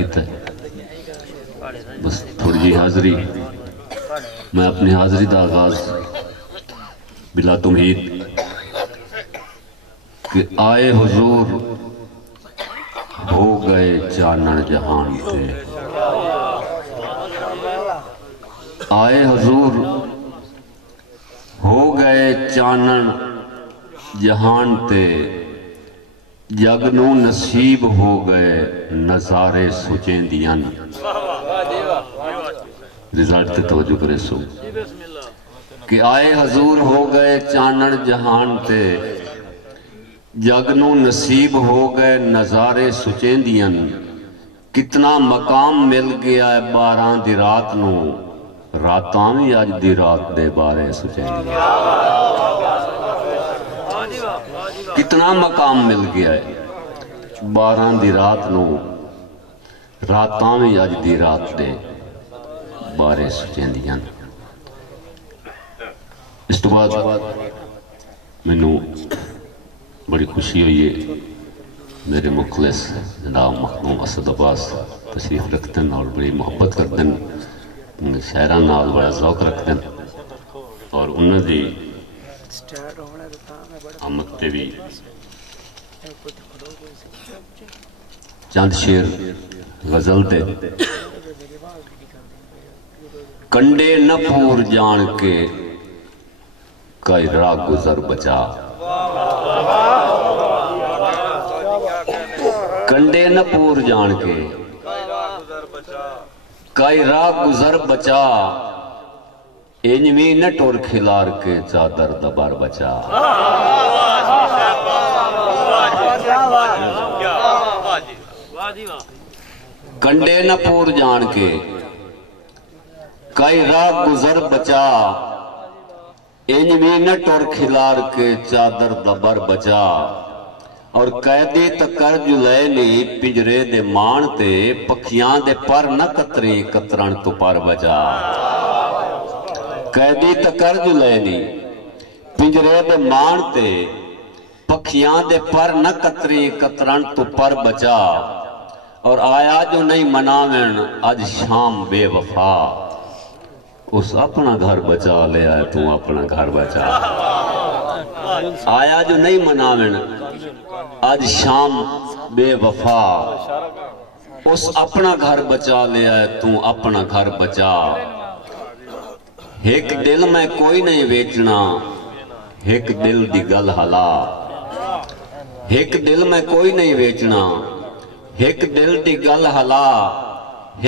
किया। बस थोड़ी जी हाज़री, मैं अपनी हाज़री का आगाज बिला तुमहीद कि आए हुजूर हो गए चानन जहान थे। आए हुजूर हो गए चानन जहान ते, जग नू नसीब हो गए नजारे सुचेंदियां। रिजल्ट ते तवज्जो करे सो कि आए हजूर हो गए चानन जहान ते, जग नू नसीब हो गए नजारे सुचेंदियां। कितना मकाम मिल गया है 12 दी रात नू, रातां भी अज दी रात दे बारे सुचेंदियां। कितना मकाम मिल गया है 12 दी रात नू, रातां भी अज दी रात दे बारे सुचेंदियां। इस तो बाद मैनू बड़ी खुशी हुई है, मेरे मुखलिस जनाब मखदूम असद अब्बास तशरीफ रखते हैं और बड़ी मुहब्बत करते हैं, शायरां नाल बड़ा ज़ौक रखते हैं और उन्होंने आमद ते भी चंद शेर गजल दे। कंडे न पूर जान के कई राह गुजर बचा, कंडे न पूर जान के कई राह गुजर बचा, इंजमी न टुर खिलार के चादर दबर बचा। कंडे न पूर जान के कई राह गुजर बचा, इंजमी न टुर खिलार के चादर दबर बचा। और कैदी तकर जुलैनी पिंजरे दे मान ते, पखियां दे पर न कतरे कतरण तो पर बचा। कैदी तकर जुलैनी पिंजरे दे मान ते, पखियां दे पर न कतरे कतरण तो पर बचा। और आया जो नहीं मनावेन अज शाम बेवफा, उस अपना घर बचा ले आए तू अपना घर बचा। आया जो नहीं मनावेन आज शाम बेवफा, उस अपना घर बचा ले आए तू अपना घर बचा। एक दिल में कोई नहीं बेचना, एक दिल दी गल हला। एक दिल में कोई नहीं बेचना, एक दिल दी गल हला।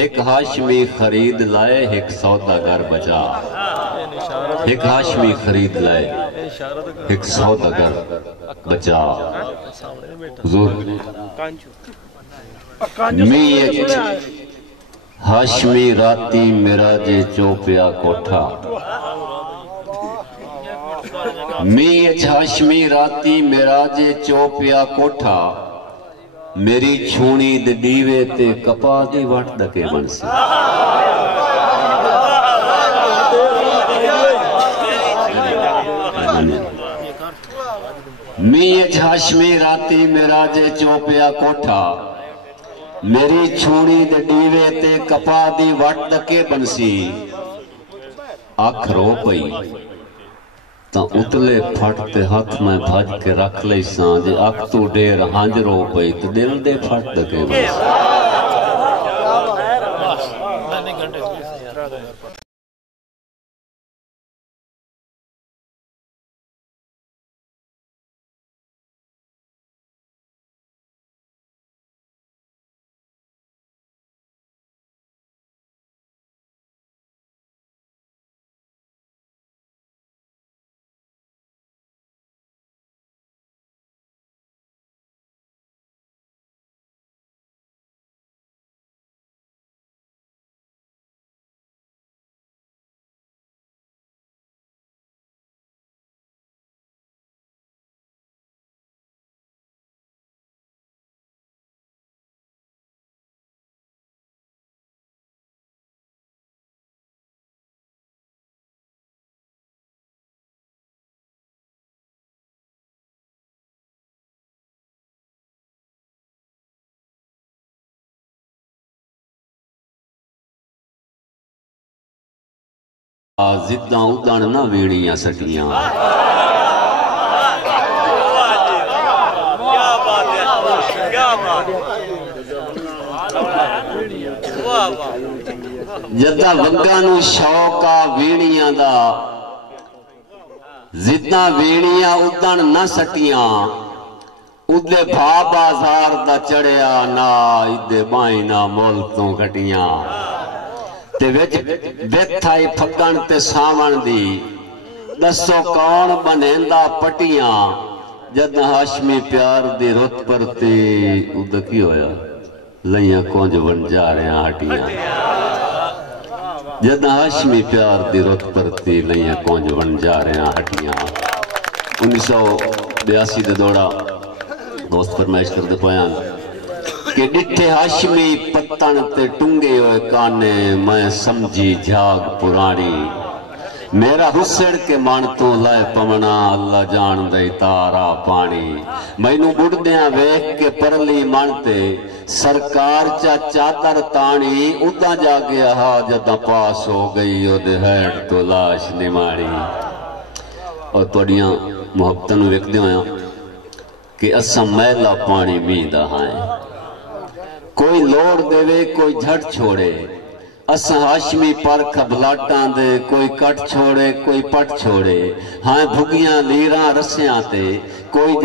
एक हाशमी खरीद लाए एक सौदागर बचा। एक हाशमी खरीद लाए एक सौदागर बचा। हाशमी राती मेरा जे चौपिया कोठा, मीच हाशमी राती मेरा जे चौपिया कोठा। मेरी छूनी दे दीवे ते कपा दी वट दके बनसी। मीच हाशमी राती मेरा जे चौपिया कोठा, मेरी छूनी दे दीवे ते कपा दी वट दके बनसी। अख रो पई तो उतले फट ते हथ में भज के रख ले सां, जे अख तू डेर हंज रो पई तो दिल दे फट दके बनसी। जिद्दां उदण ना वीणियां सटियां। जदा वग्गा नू शौक आ वीणियां दा, जिद्दां वीणियां उदण ना सटियां। उदे भा बाजार दा चढ़िया ना, इदे बाई ना मोल तो घटियां। ते विच बेथाई फगण ते सावण दी, दसो कौन बनेंदा पटियां। जद हाशमी प्यार दी रुत परती, उद की होया लइयां कुंज वंजारियां हटियां। जद हाशमी प्यार दी रुत परती, लइयां कुंज वंजारियां हटियां। 1982 दे दौड़ा दोस्त फरमाइश करते पयान कि डिठे हाशमी पत्तन ते टुंगे होए काने, मैं समझी झाग पुरानी। मेरा हुसैन के मन तो लाए पवना, अल्लाह जान दे तारा पानी। मैनू बुढ़दियां वेख के परली मन ते, सरकार चा चादर तानी। उदा जा गया हा जदा पास हो गई, ओदे हैड तो लाश निमाड़ी। और तुहाडियां मुहब्बतां नू वेखदे होया कि असां मैला पानी मींदा हां। कोई लोड़ देवे कोई झट छोड़े, असां हाशमी परख बलाटां दे। कोई कट छोड़े कोई पट छोड़े, हाँ भुगियां लीरां रस्सियां ते। कोई